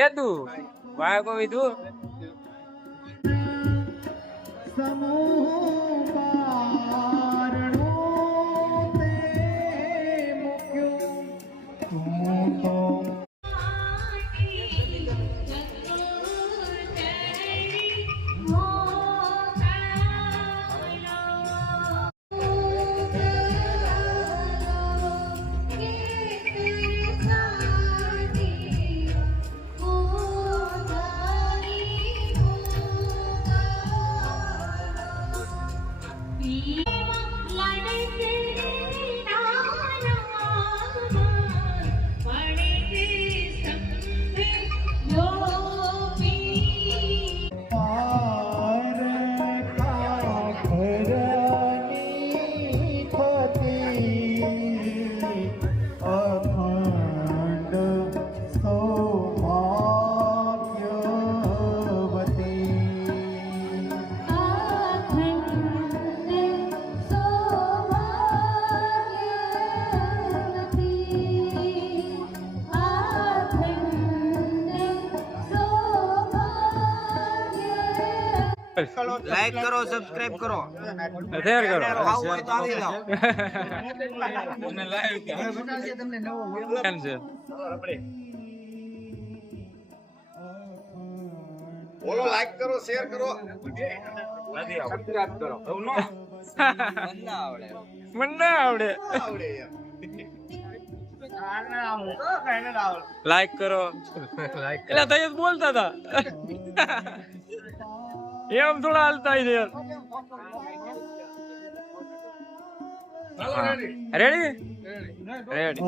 એ તું વાય કોઈ તું લાઈક કરો, સબસ્ક્રાઇબ કરો, શેર કરો, આવું હોય તો આવી જાઓ. અને લાઈવ તમને નવો કેમ છે બોલો, લાઈક કરો, શેર કરો, સબસ્ક્રાઇબ કરો. મને ના આવડે. મને ના આવડે લાઈક કરો. એટલે તઈ જ બોલતા હતા એમ થોડા હાલતા છે યાર. રેડી રેડી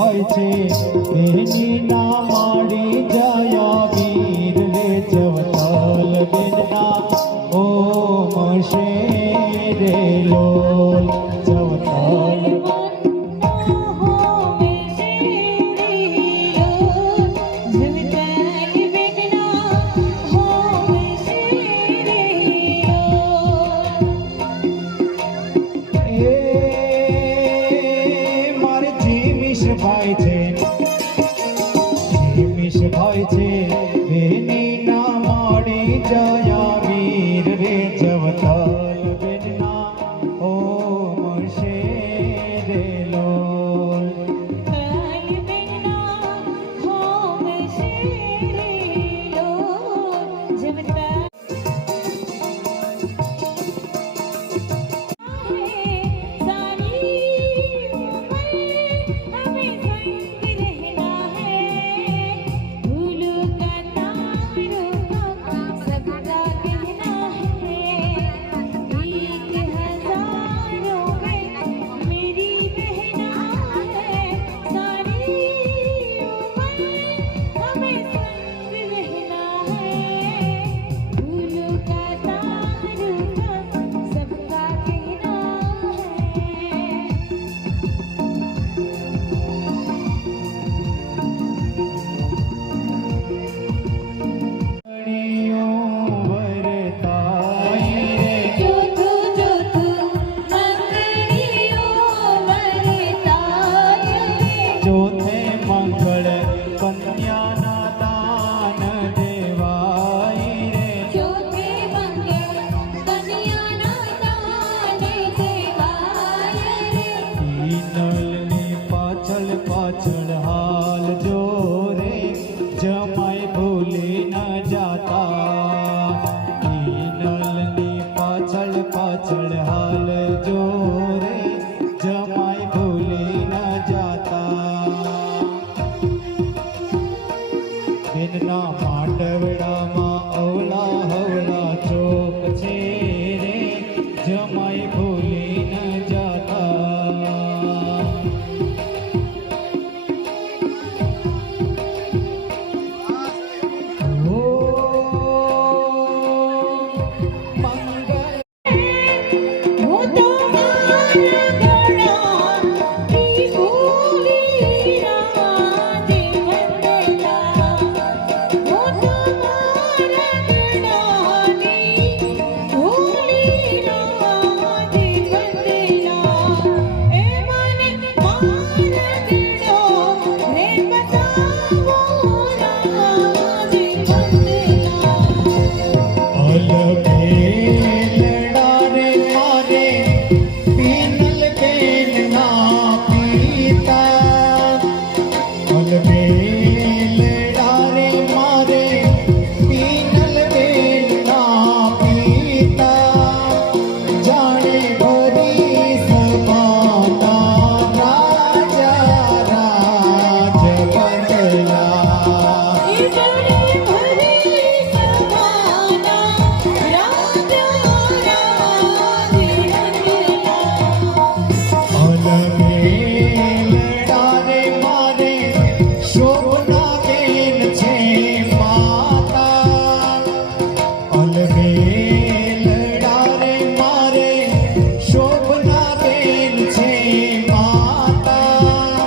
ભાઈ છે બેની ના માડી જયા વીર રે જવતલ બેનના ઓમ શેરે લોલ જવતલ ભાઈ છે ભાઈ છે બેની ના માડી જયા વીર રે જવતલ બેનના ઓમ શેરે લોલ ચોથે મંગળ કન્યાના દાન દેવાય રે ચોથે મંગળ કન્યાના દાન દેવાય રે ઈનલની પાછળ પાછળ હાલ જો રે જમાઈ ભૂલી ન જાતા ઈનલની પાછળ પાછળ હાલ જો રે જમાઈ ભૂલી ન જાતા બેનના માંડવડામાં અવળા હવળા ચોક છે રે જમાઈ ભૂલી ન જાતા ઓ મંગળ હું તો મારા કી ભૂલી રાજ વંદના હું તો મારા ગણાની ભૂલી રાજ વંદના એ મને મારા ગણો રે બતાવો રાજ વંદના અલબેલડા રે મારે પીનલ બેન ના પીતા અલબેલડા રે મારે પીનલ બેન ના પીતા જાણે ભરી સભાના રાજા રાજ બંગલા ઈતરે ભરી સભાના રાજા રાજ વંદના અલબેલડા રે મારે શોભના બેન છે માતા અલબેલડા રે મારે શોભના બેન છે માતા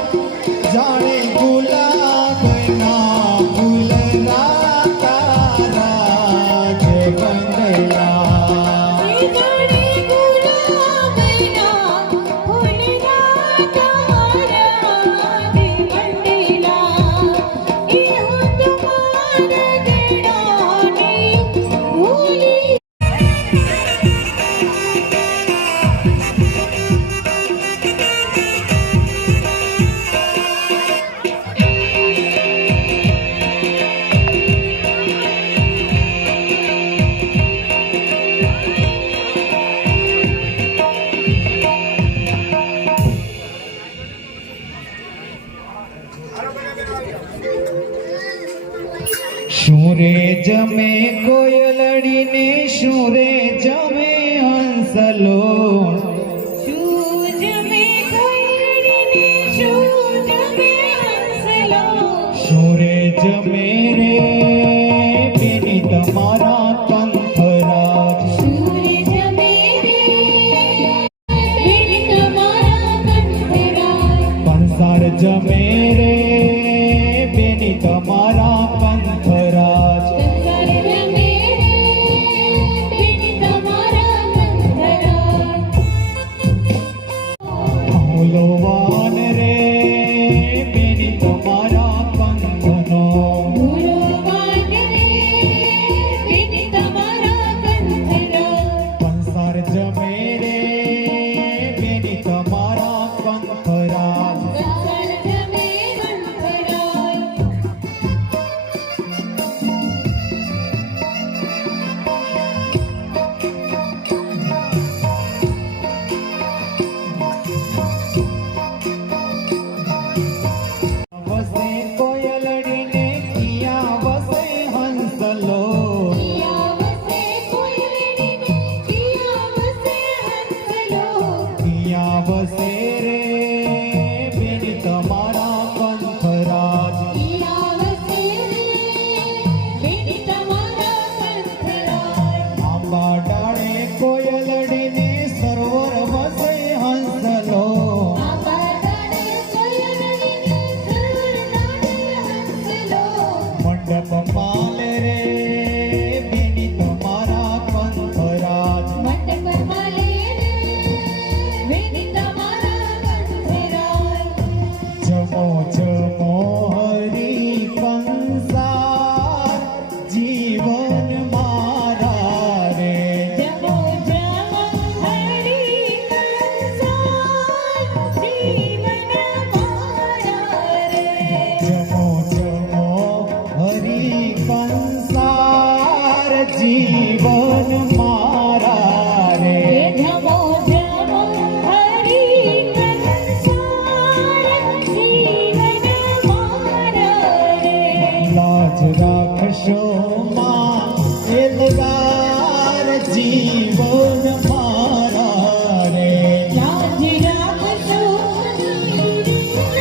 જાણે ગુલાબના ફૂલ રાતા રાજ બંગલા ઈતરે ગુલાબના ફૂલ રાજા રાજ વંદના ઈ હું તમારા ગણાની ભૂલી શું રે જમે કોયલડીને શું રે જમે હંસલો શું જમે કોયડીને શું જમે જીવન મારા રે જમો જમો હરી સંસાર જીવન મારા રે લાજ રાખશો માં એલગાર જીવન મારા રે લાજ રાખશો જીવન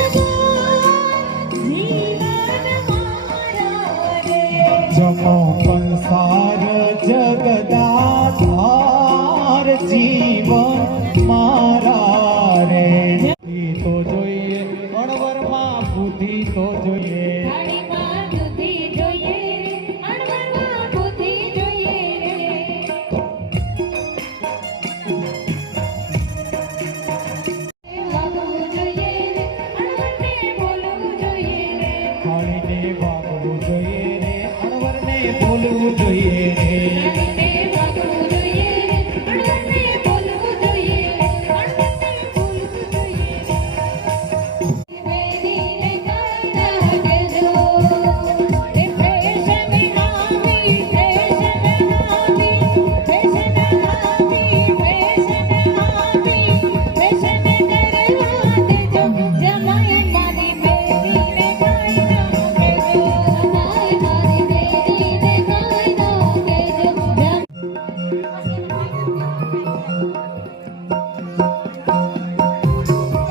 મારા રે જમો કંસાર જગદાધાર જીવન મારા રે બુદ્ધિ તો જોઈએ અણવરમાં બુદ્ધિ તો જોઈએ થાળીમાં દૂધી જોઈએ અણવરમાં બુદ્ધિ જોઈએ વાગવું જોઈએ અણવરને બોલવું જોઈએ ખાણીને વાગવું જોઈએ રે અણવરને બોલવું જોઈએ રે થાળીને વાગવું જોઈએ અણવરને બોલવું જોઈએ અણવરને બોલવું જોઈએ વેદીને કાના દેજો એ ફેશન આવી ફેશન આવી ફેશન આવી ફેશન આવી ફેશન કરવા દેજો જમાઈ મારી બેદીને કાના દેજો જમાઈ મારી બેદીને કાના દેજો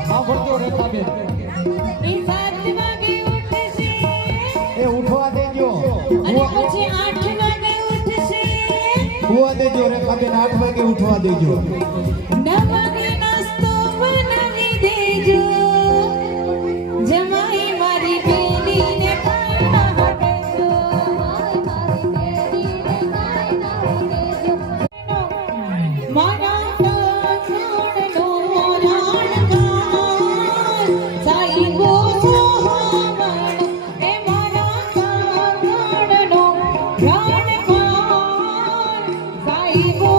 સાંભળજો રેખાબેન એ 7 વાગે ઉઠશે એ ઉઠવા દેજો અને પછી 8 વાગે ઉઠશે ઉઠવા દેજો રેખાબેન 8 વાગે ઉઠવા દેજો 9 વાગે નાસ્તો બનાવી દેજો જમાઈ મારી બેડીને ખાના દેજો મારી બેડીને ખાના દેજો મારા કાનનો રાણકાર સાઈબો સોહામણ એ મારા કાનનો રાણકાર સાઈબો